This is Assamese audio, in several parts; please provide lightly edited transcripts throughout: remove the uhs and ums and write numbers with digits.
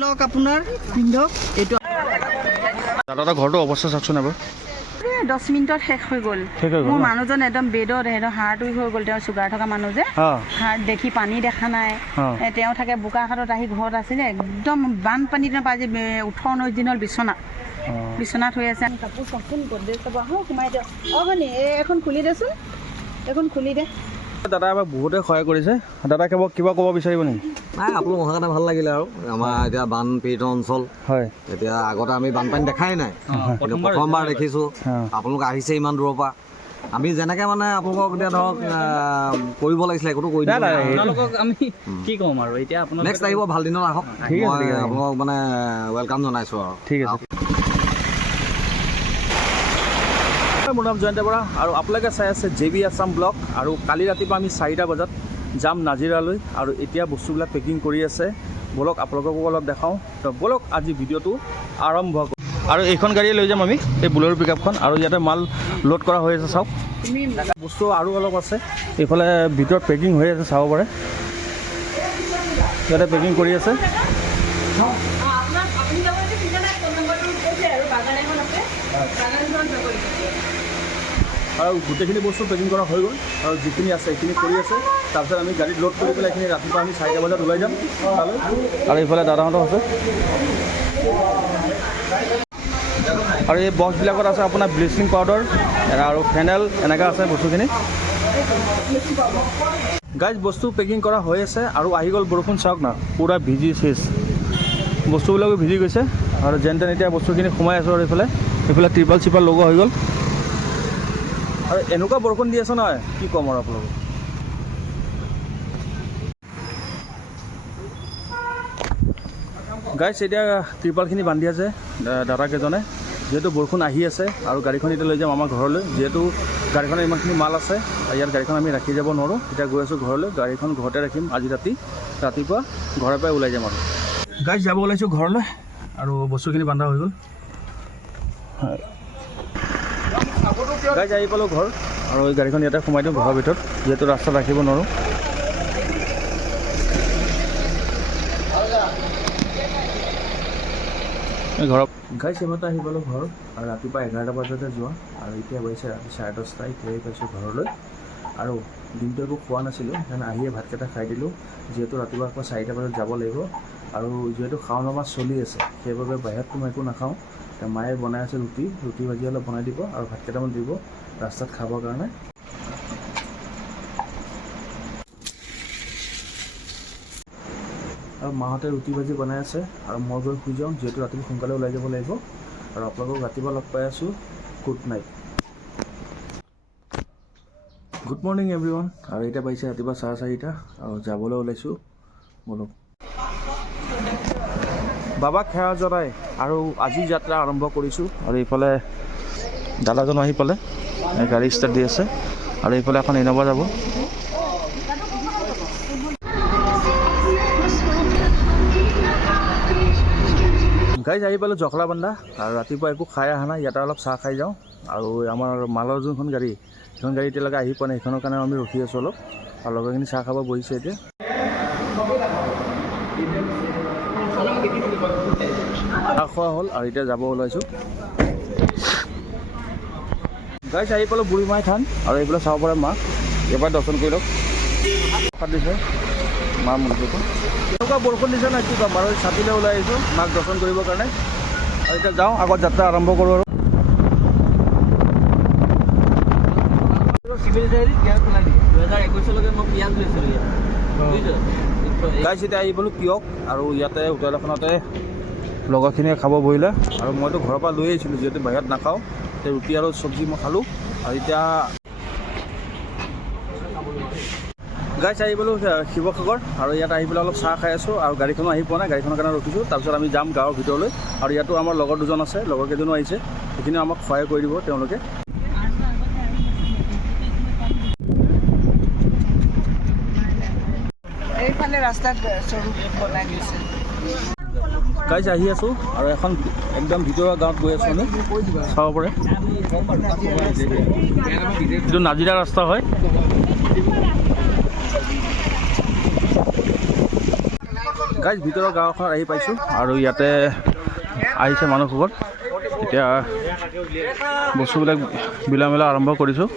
লওক আপোনাৰ পিন্ধক এইটো দাদা ঘৰটো অৱস্থা চাওকচোন এবাৰ 10 মিনিটত শেষ হৈ গ'ল মোৰ মানুহজন একদম বেডত একদম হাৰ্ট উইক হৈ গ'ল তেওঁ চুগাৰ থকা মানুহ যে হাৰ্ট দেখি পানী দেখা নাই তেওঁ থাকে বোকাখাটত আহি ঘৰত আছিলে একদম বানপানীত নাপায় যে 18-19 দিনৰ বিচনাত হৈ আছে কাপোৰ চাচোন গড্ৰেজ চাব আহোঁ সোমাই দিয়ক ভনী এখন খুলি দেচোন এখন খুলি দে দাদা এবাৰ বহুতে সহায় কৰিছে দাদা কেৱল কিবা ক'ব বিচাৰিব নেকি নাই আপোনালোক অহাৰ কাৰণে ভাল লাগিলে আৰু আমাৰ এতিয়া বানপীড়িত অঞ্চল হয় এতিয়া আগতে আমি বানপানী দেখাই নাই কিন্তু প্ৰথমবাৰ দেখিছোঁ আপোনালোক আহিছে ইমান দূৰৰ পৰা আমি যেনেকৈ মানে আপোনালোকক এতিয়া ধৰক কৰিব লাগিছিলে একোটো কৰি দিয়া আমি কি ক'ম আৰু এতিয়া আপোনালোক নেক্সট আহিব ভাল দিনত আহক মই আপোনালোকক মানে ৱেলকাম জনাইছোঁ আৰু ঠিক আছে মোৰ নাম জয়ন্ত বৰা আৰু আপোনালোকে চাই আছে JB আছাম ব্লগ আৰু কালি ৰাতিপুৱা আমি 4টা বজাত যাম নাজিৰালৈ আৰু এতিয়া বস্তুবিলাক পেকিং কৰি আছে বলক আপোনালোককো অলপ দেখাওঁ তো বলক আজি ভিডিঅ'টো আৰম্ভ কৰোঁ আৰু এইখন গাড়ীয়ে লৈ যাম আমি এই বুলেৰো পিকআপখন আৰু ইয়াতে মাল লোড কৰা হৈ আছে চাওক বস্তু আৰু অলপ আছে এইফালে ভিতৰত পেকিং হৈ আছে চাব পাৰে ইয়াতে পেকিং কৰি আছে আৰু গোটেইখিনি বস্তু পেকিং কৰা হৈ গ'ল আৰু যিখিনি আছে সেইখিনি কৰি আছে তাৰপিছত আমি গাড়ীত লোড কৰি পেলাই এইখিনি ৰাতিপুৱা আমি 4টা বজাত ওলাই যাম তালৈ আৰু এইফালে দাদাহঁতৰ আছে আৰু এই বক্সবিলাকত আছে আপোনাৰ ব্লিচিং পাউডাৰ আৰু ফেনেল এনেকুৱা আছে বস্তুখিনি গাইজ বস্তু পেকিং কৰা হৈ আছে আৰু আহি গ'ল বৰষুণ চাওক না পূৰা ভিজি চেচ বস্তুবিলাকো ভিজি গৈছে আৰু যেন তেন এতিয়া বস্তুখিনি সোমাই আছোঁ আৰু এইফালে ত্ৰিপাল চিপাল লগোৱা হৈ গ'ল আৰু এনেকুৱা বৰষুণ দি আছে নহয় কি ক'ম আৰু আপোনালোকক গাইজ এতিয়া ত্ৰিপালখিনি বান্ধি আছে দাদাকেইজনে যিহেতু বৰষুণ আহি আছে আৰু গাড়ীখন এতিয়া লৈ যাম আমাৰ ঘৰলৈ যিহেতু গাড়ীখনৰ ইমানখিনি মাল আছে ইয়াত গাড়ীখন আমি ৰাখি যাব নোৱাৰোঁ এতিয়া গৈ আছোঁ ঘৰলৈ গাড়ীখন ঘৰতে ৰাখিম আজি ৰাতিপুৱা ঘৰৰ পৰাই ওলাই যাম আৰু গাইজ যাব ওলাইছোঁ ঘৰলৈ আৰু বস্তুখিনি বান্ধা হৈ গ'ল গাইজ আহি পালোঁ ঘৰ আৰু এই গাড়ীখন ইয়াতে সোমাই দিওঁ ঘৰৰ ভিতৰত যিহেতু ৰাস্তাত ৰাখিব নোৱাৰোঁ ঘৰত গাইজ এইমাত্ৰ আহি পালোঁ ঘৰ আৰু ৰাতিপুৱা 11টা বজাতে যোৱা আৰু এতিয়া গৈছে ৰাতি 10:30 এতিয়াই পাইছোঁ ঘৰলৈ আৰু দিনটো একো খোৱা নাছিলোঁ সেইকাৰণে আহিয়ে ভাতকেইটা খাই দিলোঁ যিহেতু ৰাতিপুৱা আকৌ 4টা বজাত যাব লাগিব আৰু যিহেতু শাওণ মাহ চলি আছে সেইবাবে বাহিৰততো মই একো নাখাওঁ মায়ে বনাই আছে ৰুটি ভাজি অলপ বনাই দিব আৰু ভাত কেইটামান দিব ৰাস্তাত খাবৰ কাৰণে আৰু মাহঁতে ৰুটি ভাজি বনাই আছে আৰু মই গৈ শুই যাওঁ যিহেতু ৰাতিপুৱা সোনকালে ওলাই যাব লাগিব আৰু আপোনালোকক ৰাতিপুৱা লগ পাই আছোঁ good night good morning everyone আৰু এতিয়া পাইছে ৰাতিপুৱা 4:30 আৰু যাবলৈ ওলাইছোঁ বলক বাবাক সেৱা জনাই আৰু আজি যাত্ৰা আৰম্ভ কৰিছোঁ আৰু এইফালে দাদাজন আহি পালে গাড়ী ষ্টাৰ্ট দি আছে আৰু এইফালে এখন ইন'ভা যাব গাইজ আহি পালোঁ জখলাবান্ধা আৰু ৰাতিপুৱা একো খাই অহা নাই ইয়াতে অলপ চাহ খাই যাওঁ আৰু আমাৰ মালৰ যোনখন গাড়ী সেইখন গাড়ী এতিয়ালৈকে আহি পোৱা নাই সেইখনৰ কাৰণে আমি ৰখি আছোঁ অলপ আৰু লগৰখিনি চাহ খাব বহিছে এতিয়া চাহ খোৱা হ'ল আৰু এতিয়া যাব ওলাইছোঁ গাইজ আহি পালোঁ বুঢ়ীমাই থান আৰু এইফালে চাব পাৰে মা এবাৰ দৰ্শন কৰি লওক দিছে মাৰ মন্দিৰটো এনেকুৱা বৰষুণ দিছে নাই কি ক'ম আৰু ছাতিলৈ ওলাই আহিছোঁ মাক দৰ্শন কৰিবৰ কাৰণে আৰু এতিয়া যাওঁ আগত যাত্ৰা আৰম্ভ কৰোঁ আৰু চিভিল চাৰিআলিত গেছ পেলাই দিয়ে 2021লৈকে মই পিঁয়াজ লৈছিলোঁ ইয়াত গাইজ এতিয়া আহি পালোঁ কিয়ক আৰু ইয়াতে হোটেল এখনতে লগৰখিনিয়ে খাব বহিলে আৰু মইতো ঘৰৰ পৰা লৈ আহিছিলোঁ যিহেতু বাহিৰত নাখাওঁ এতিয়া ৰুটি আৰু চব্জি মই খালোঁ আৰু এতিয়া গাইজ আহি পালোঁ শিৱসাগৰ আৰু ইয়াত আহি পেলাই অলপ চাহ খাই আছোঁ আৰু গাড়ীখনো আহি পোৱা নাই গাড়ীখনৰ কাৰণে ৰখিছোঁ তাৰপিছত আমি যাম গাঁৱৰ ভিতৰলৈ আৰু ইয়াতো আমাৰ লগৰ দুজন আছে লগৰ কেইজনো আহিছে সেইখিনিও আমাক সহায় কৰি দিব তেওঁলোকে এইফালে ৰাস্তাত বনাই দিছে গাইজ আহি আছোঁ আৰু এখন একদম ভিতৰুৱা গাঁৱত গৈ আছোঁ আমি চাব পাৰে এইটো নাজিৰা ৰাস্তা হয় গাইজ ভিতৰৰ গাঁওখনত আহি পাইছোঁ আৰু ইয়াতে আহিছে মানুহসকল। এতিয়া বস্তুবিলাক বিলা মেলা আৰম্ভ কৰিছোঁ।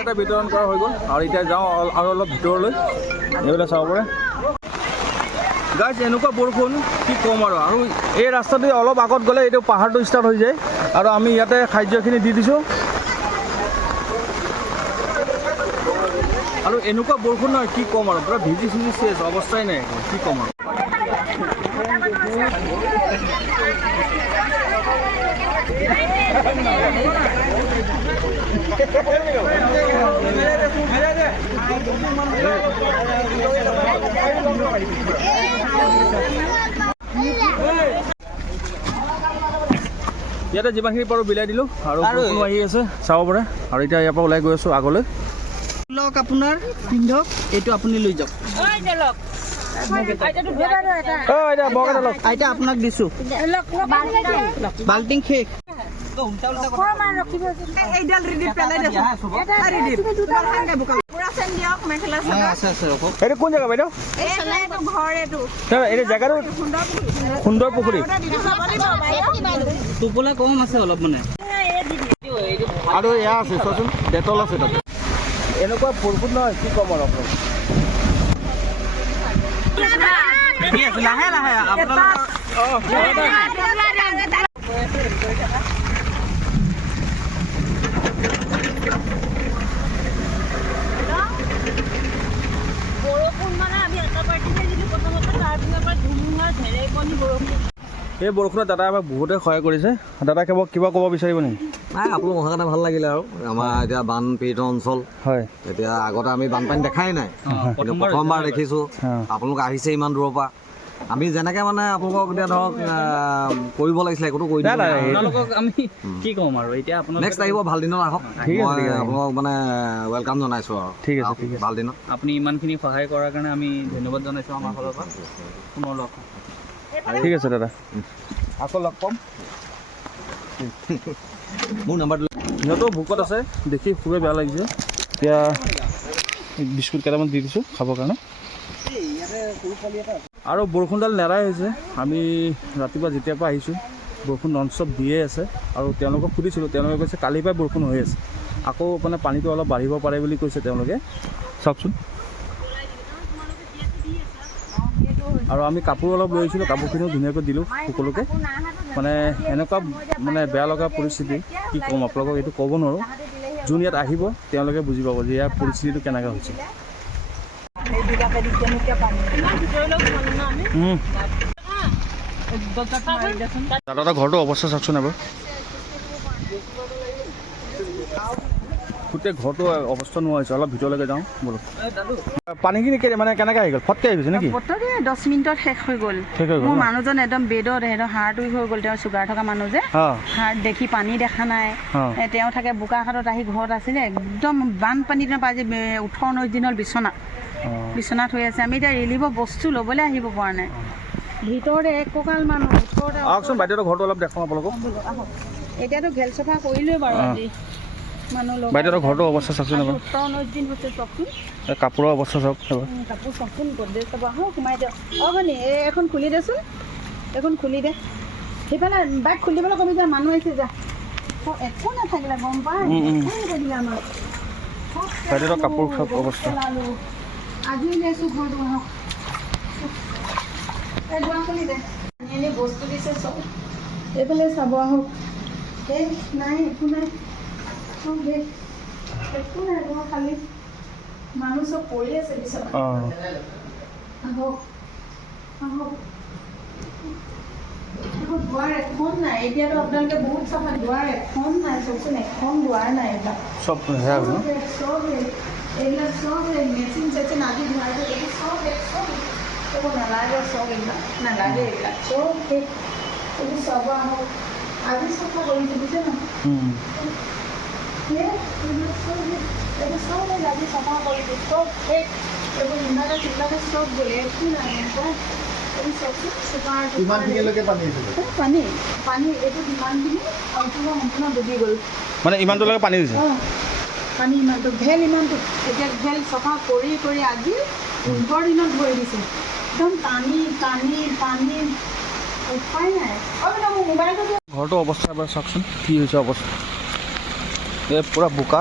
এটা বিতৰণ কৰা হৈ গ'ল আৰু এতিয়া যাওঁ আৰু অলপ ভিতৰলৈ এইবিলাক চাব পাৰে। গাইজ এনেকুৱা বৰষুণ কি ক'ম আৰু এই ৰাস্তাটো অলপ আগত গ'লে এইটো পাহাৰটো ষ্টাৰ্ট হৈ যায় আৰু আমি ইয়াতে খাদ্যখিনি দি দিছোঁ আৰু এনেকুৱা বৰষুণ নহয় কি ক'ম আৰু পুৰা ভিজি চিজি চেচ অৱস্থাই নাই কি ক'ম আৰু। ইয়াতে যিমানখিনি পাৰোঁ বিলাই দিলোঁ আৰু বৰষুণ আহি আছে চাব পাৰে আৰু এতিয়া ইয়াৰ পৰা ওলাই গৈ আছোঁ আগলৈ। লওক আপোনাৰ পিন্ধক, এইটো আপুনি লৈ যাওক। আইতা আপোনাক দিছোঁ বাল্টিং শেষ। এইটো কোন জেগা বাইদেউ? এইটো জেগাটো সুন্দৰ পুখুৰী টোপোলা কম আছে অলপ মানে আৰু এয়া আছে চোৱাচোন ডেটল আছে তাতে। এনেকুৱা বৰষুণ নহয় কি ক'ম আৰু আপোনাক। লাহে লাহে এই বৰষুণত দাদা আমাক বহুতে সহায় কৰিছে। দাদা কিবা ক'ব বিচাৰিব নেকি? নাই, আপোনালোক অহাৰ কাৰণে ভাল লাগিলে আৰু আমাৰ এতিয়া বানপীড়িত অঞ্চল হয়। এতিয়া আগতে আমি বানপানী দেখাই নাই, প্ৰথমবাৰ দেখিছোঁ। আপোনালোক আহিছে ইমান দূৰৰ পৰা। আমি যেনেকৈ মানে আপোনালোকক এতিয়া ধৰক কৰিব লাগিছিলে একোটো কৰি দিয়া নাই। আপোনালোকক আমি কি ক'ম আৰু এতিয়া আপোনালোক নেক্সট আহিব ভাল দিনত আহক। মই আপোনালোকক মানে ৱেলকাম জনাইছোঁ আৰু ঠিক আছে ঠিক আছে ভাল দিনত। আপুনি ইমানখিনি সহায় কৰাৰ কাৰণে আমি ধন্যবাদ জনাইছোঁ আমাৰ ফালৰ পৰা। পুনৰ লগ ঠিক আছে দাদা, আকৌ লগ পাম। মোৰ নাম্বাৰটো সিহঁতেও ভোকত আছে দেখি খুবেই বেয়া লাগিছে। এতিয়া বিস্কুট কেইটামান দি দিছোঁ খাবৰ কাৰণে। আৰু বৰষুণডাল নেৰাই হৈছে। আমি ৰাতিপুৱা যেতিয়াৰ পৰা আহিছোঁ বৰষুণ নন ষ্টপ দিয়ে আছে আৰু তেওঁলোকক সুধিছিলোঁ, তেওঁলোকে কৈছে কালিৰ পৰাই বৰষুণ হৈ আছে, আকৌ মানে পানীটো অলপ বাঢ়িব পাৰে বুলি কৈছে তেওঁলোকে। চাওকচোন। আৰু আমি কাপোৰ অলপ লৈ আহিছিলোঁ, কাপোৰখিনিও ধুনীয়াকৈ দিলোঁ সকলোকে। মানে এনেকুৱা মানে বেয়া লগা পৰিস্থিতি কি ক'ম আপোনালোকক, এইটো ক'ব নোৱাৰোঁ। যোন ইয়াত আহিব তেওঁলোকে বুজি পাব যে ইয়াৰ পৰিস্থিতিটো কেনেকৈ হৈছে। দাদা ঘৰটো অৱস্থা চাওকচোন এবাৰ। গোটেই ঘৰটো অৱস্থা নোহোৱা হৈছে। অলপ ভিতৰলৈকে যাওঁ বোলো। পানীখিনি মানে কেনেকৈ আহি গ'ল? ফটকৈ আহি গৈছে নেকি? পটকে 10 মিনিটত শেষ হৈ গ'ল। মোৰ মানুহজন একদম বেডত, হাৰ্ট উইক হৈ গ'ল। তেওঁ চুগাৰ থকা মানুহ যে, হাৰ্ট দেখি পানী দেখা নাই। তেওঁ থাকে বোকাখাটত আহি ঘৰত আছিলে, একদম বানপানীত আজি 18-19 দিনৰ বিচনাত হৈ আছে। আমি এতিয়া ৰিলিফৰ বস্তু ল'বলৈ আহিব পৰা নাই। ভিতৰতে এক কঁকাল মানুহ। আহকচোন বাইদেউৰ ঘৰটো অলপ দেখাওঁ আপোনালোকক। এতিয়াতো ঘেল চফা কৰিলোৱে বাৰু আজি। বাইদেউৰ ঘৰটো অৱস্থা চাওকচোন এবাৰ। 18-19 দিন হৈছে চাওকচোন। কাপোৰৰ অৱস্থা চাওক এবাৰ। কাপোৰ চাওকচোন, গড্ৰেজ চাব সোমাই দিয়ক। ভনী এখন খুলি দেচোন, এখন খুলি দে। সেইফালে বাইক খুলি দিবলৈ কবি, যা মানুহ আহিছে যা। একো নাথাকিলে গম পায় দিলে আমাৰ বাইদেউৰ কাপোৰ চব অৱস্থা। আজি লৈছোঁ ঘৰটো আহক। এই দুৱাৰ খুলি দে। ইমানখিনি বস্তু দিছে চব এইফালে চাব আহক সেই নাই একো নাই চব সেই একো নাই তোমাৰ খালি মানুহ চব পৰি আছে বিচনাত আহক আহক দুৱাৰ এখন নাই এতিয়াতো আপোনালোকে বহুত চাফা দুৱাৰ এখন নাই চবচোন এখন দুৱাৰ নাই এইবিলাক চব চব এইবিলাক চব মেচিন চেচিন আদি ধুৱাই এইটো চব এইবোৰ নালাগে চব এইবিলাক নালাগে এইবিলাক চব এইবোৰ চাব আহক আজি চাফা কৰি দিছে ন এইবোৰ চব আজি চাফা কৰি দিছে চব এইবোৰ ইমানে চিন্তাতে চব গ'লে একো নাই এইবোৰ চবচোন চুপাৰ কিমানখিনিলৈকে পানী আহিছিলে পানী এইটো ইমানখিনি সম্পূৰ্ণ ডুবি গ'ল মানে ইমানটোলৈকে পানী দিছে পানী ইমানটো ইমানটো এতিয়া ঘেল চফা কৰি আজি 15 দিনত ভৰি দিছে একদম পানী উপায় নাই মোৰ মোবাইলটো ঘৰটো অৱস্থা এবাৰ চাওকচোন কি হৈছে অৱস্থা এই পূৰা বোকা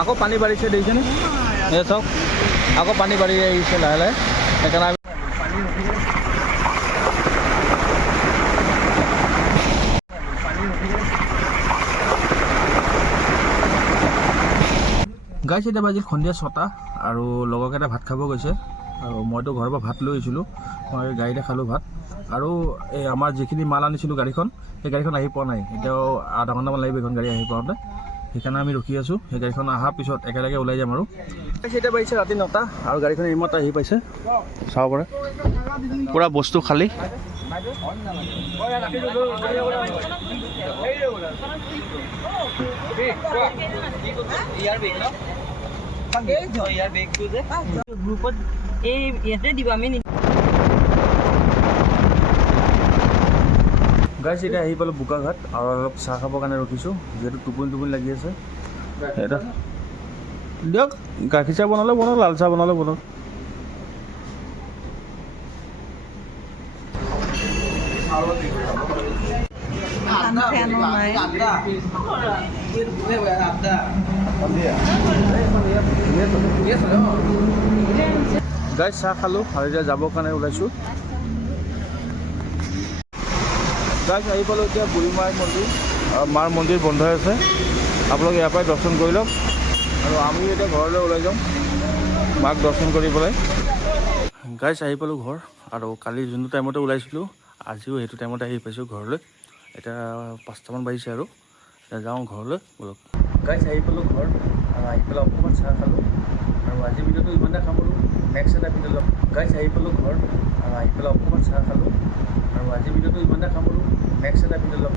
আকৌ পানী বাঢ়িছে দেখিছেনে এই চাওক আকৌ পানী বাঢ়ি আহিছে লাহে লাহে সেইকাৰণে আমি গাইছ এতিয়া বাজিল সন্ধিয়া 6টা আৰু লগৰকেইটা ভাত খাব গৈছে আৰু মইতো ঘৰৰ পৰা ভাত লৈ আহিছিলোঁ মই গাড়ীতে খালোঁ ভাত আৰু এই আমাৰ যিখিনি মাল আনিছিলোঁ গাড়ীখন সেই গাড়ীখন আহি পোৱা নাই এতিয়াও আধা ঘণ্টামান লাগিব এইখন গাড়ী আহি পাওঁতে সেইকাৰণে আমি ৰখি আছোঁ সেই গাড়ীখন অহাৰ পিছত একেলগে ওলাই যাম আৰু এতিয়া বাজিছে ৰাতি 9টা আৰু গাড়ীখন এইমাত্ৰ আহি পাইছে চাব পাৰে পূৰা বস্তু খালী গ্ৰুপত এই ইয়াতে দিব আমি গাইছ এতিয়া আহি পালোঁ বোকাঘাট আৰু অলপ চাহ খাবৰ কাৰণে ৰখিছোঁ যিহেতু টোপনি লাগি আছে এটা দিয়ক গাখীৰ চাহ বনালে বনাওক লাল চাহ বনালে বনাওক গাইছ চাহ খালোঁ আৰু এতিয়া যাবৰ কাৰণে ওলাইছোঁ গাইছ আহি পালোঁ এতিয়া বুঢ়ীমাৰ মন্দিৰ আৰু মাৰ মন্দিৰ বন্ধ আছে আপোনালোকে ইয়াৰ পৰাই দৰ্শন কৰি লওক আৰু আমি এতিয়া ঘৰলৈ ওলাই যাওঁ মাক দৰ্শন কৰি পেলাই গাইছ আহি পালোঁ ঘৰ আৰু কালি যোনটো টাইমতে ওলাইছিলোঁ আজিও সেইটো টাইমতে আহি পাইছোঁ ঘৰলৈ এতিয়া 5টামান বাজিছে আৰু এতিয়া যাওঁ ঘৰলৈ বলক গাইছ আহি পালোঁ ঘৰ আৰু আহি পেলাই অকণমান চাহ খালোঁ আৰু আজিৰ ভিডিঅ'টো ইমানতে সামৰোঁ নেক্সট এটা ভিডিঅ' লগ গাইছ আহি পালোঁ ঘৰ আৰু আহি পেলাই অকণমান চাহ খালোঁ আৰু আজিৰ ভিডিঅ'টো ইমানতে সামৰোঁ নেক্সট এটা ভিডিঅ' লগ